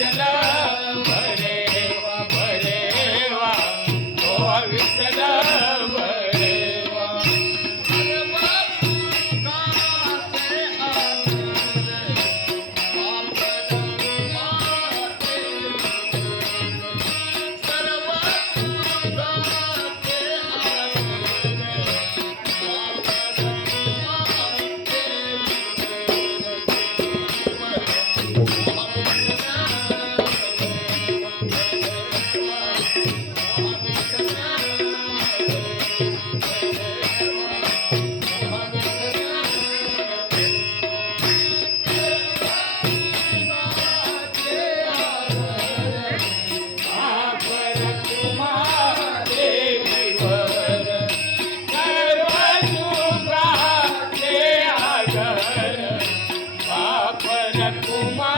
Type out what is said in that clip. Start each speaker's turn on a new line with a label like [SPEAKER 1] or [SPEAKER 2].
[SPEAKER 1] ಎಲ್ಲ जगकुमार